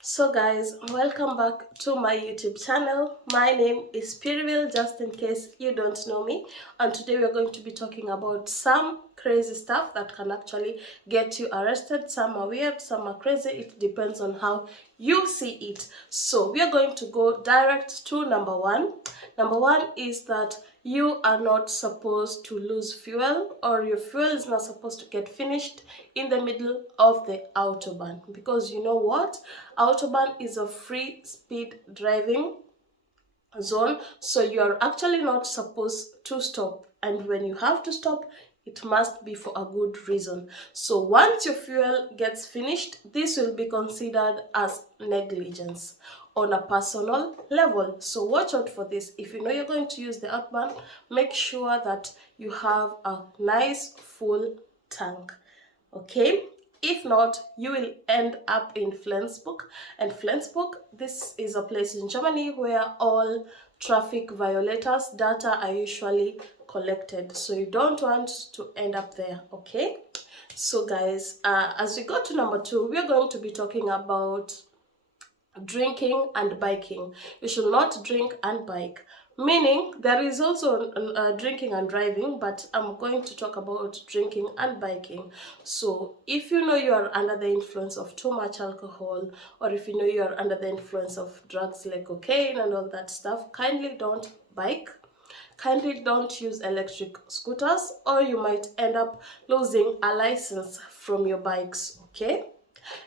So guys, welcome back to my YouTube channel. My name is Piriville, just in case you don't know me. And today we're going to be talking about some crazy stuff that can actually get you arrested. Some are weird, some are crazy. It depends on how you see it. So we are going to go direct to number one. Number one is that you are not supposed to lose fuel, or your fuel is not supposed to get finished in the middle of the autobahn, because you know what, autobahn is a free speed driving zone, so you are actually not supposed to stop, and when you have to stop, it must be for a good reason. So once your fuel gets finished, this will be considered as negligence on a personal level. So watch out for this. If you know you're going to use the autobahn, make sure that you have a nice full tank. Okay, if not, you will end up in Flensburg. And Flensburg, this is a place in Germany where all traffic violators data are usually collected, so you don't want to end up there. Okay, so guys, as we go to number two, we're going to be talking about drinking and biking. You should not drink and bike. Meaning, there is also drinking and driving, but I'm going to talk about drinking and biking. So, if you know you are under the influence of too much alcohol, or if you know you are under the influence of drugs like cocaine and all that stuff, kindly don't bike. Kindly don't use electric scooters, or you might end up losing a license from your bikes. Okay,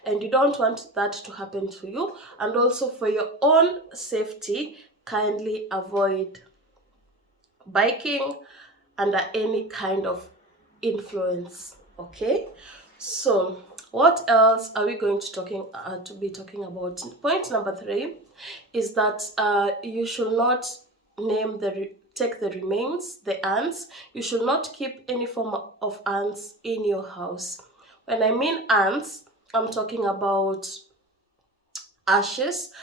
and you don't want that to happen to you. And also, for your own safety, kindly avoid biking under any kind of influence. Okay, so what else are we going to be talking about? Point number three is that you should not take the remains, the ants. You should not keep any form of ants in your house. When I mean ants, I'm talking about ashes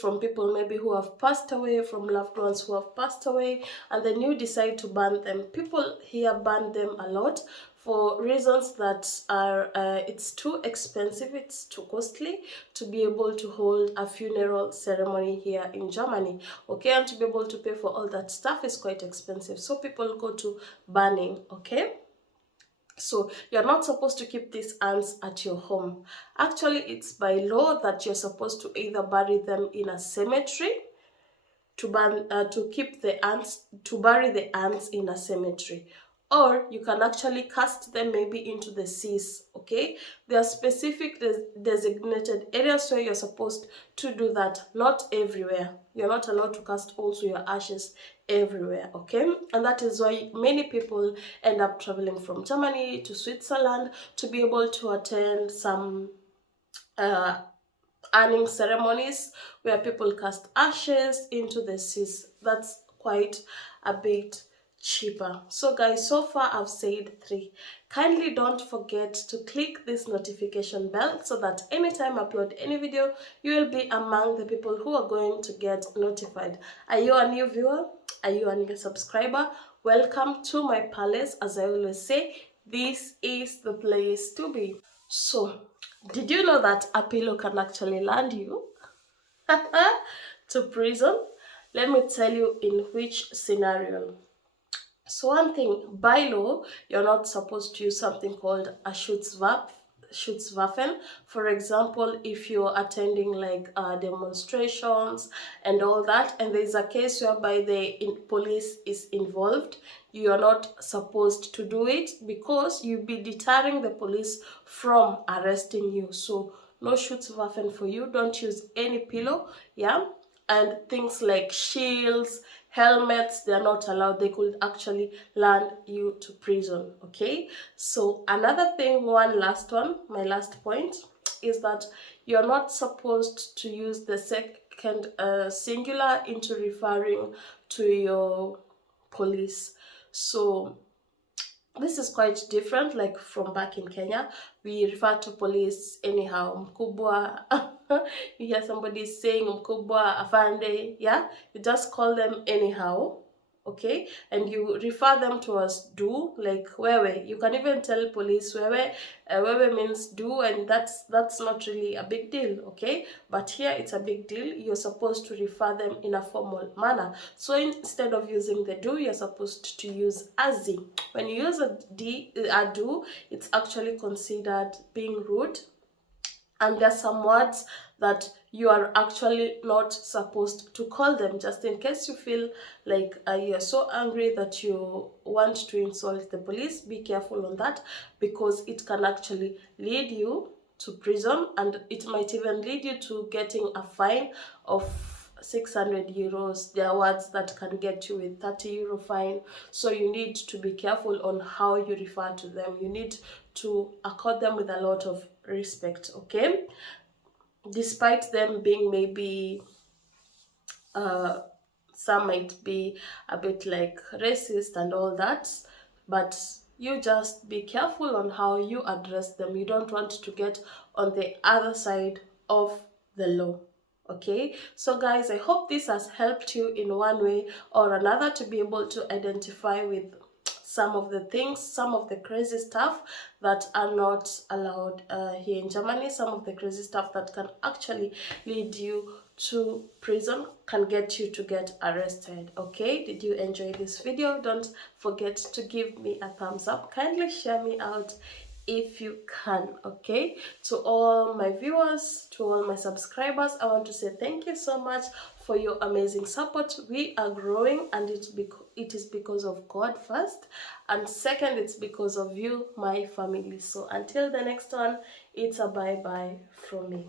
from people maybe who have passed away, from loved ones who have passed away, and then you decide to burn them. People here burn them a lot for reasons that are it's too expensive, it's too costly to be able to hold a funeral ceremony here in Germany. Okay, and to be able to pay for all that stuff is quite expensive, so people go to burning. Okay, so you're not supposed to keep these ants at your home. Actually, it's by law that you're supposed to either bury them in a cemetery, to keep the ants, to bury the ants in a cemetery, or you can actually cast them maybe into the seas. Okay, there are specific designated areas where you're supposed to do that, not everywhere. You're not allowed to cast also your ashes everywhere. Okay, and that is why many people end up traveling from Germany to Switzerland to be able to attend some uh, urning ceremonies where people cast ashes into the seas. That's quite a bit cheaper. So guys, so far I've said three. Kindly don't forget to click this notification bell so that anytime I upload any video, you will be among the people who are going to get notified. Are you a new viewer? Are you a new subscriber? Welcome to my palace. As I always say, this is the place to be. So, did you know that a pillow can actually land you to prison? Let me tell you in which scenario. So one thing, by law, you're not supposed to use something called a Schutzwaffen. For example, if you're attending like demonstrations and all that, and there's a case whereby the police is involved, you are not supposed to do it, because you'll be deterring the police from arresting you. So no Schutzwaffen for you. Don't use any pillow, yeah. And things like shields, helmets, they are not allowed. They could actually land you to prison. Okay, so another thing, one last one, my last point, is that you're not supposed to use the second singular into referring to your police. So this is quite different, like from back in Kenya. We refer to police anyhow, mkubwa. You hear somebody saying mkubwa, afande, yeah? You just call them anyhow. okay, and you refer them towards do, like wewe. You can even tell police wewe. Wewe means do, and that's not really a big deal, okay, but here it's a big deal. You're supposed to refer them in a formal manner. So instead of using the do, you're supposed to use azi. When you use a do, it's actually considered being rude, and there's some words that you are actually not supposed to call them, just in case you feel like you're so angry that you want to insult the police. Be careful on that, because it can actually lead you to prison, and it might even lead you to getting a fine of 600 euros. There are words that can get you with 30 euro fine. So you need to be careful on how you refer to them. You need to accord them with a lot of respect, okay, despite them being maybe some might be a bit like racist and all that, but you just be careful on how you address them. You don't want to get on the other side of the law. Okay, so guys, I hope this has helped you in one way or another to be able to identify with some of the things, some of the crazy stuff that are not allowed here in Germany, some of the crazy stuff that can actually lead you to prison, can get you to get arrested. Okay, did you enjoy this video? Don't forget to give me a thumbs up. Kindly share me out if you can. Okay, to all my viewers, to all my subscribers, I want to say thank you so much for your amazing support. We are growing, and it is because of God first, and second, it's because of you, my family. So until the next one, it's a bye bye from me.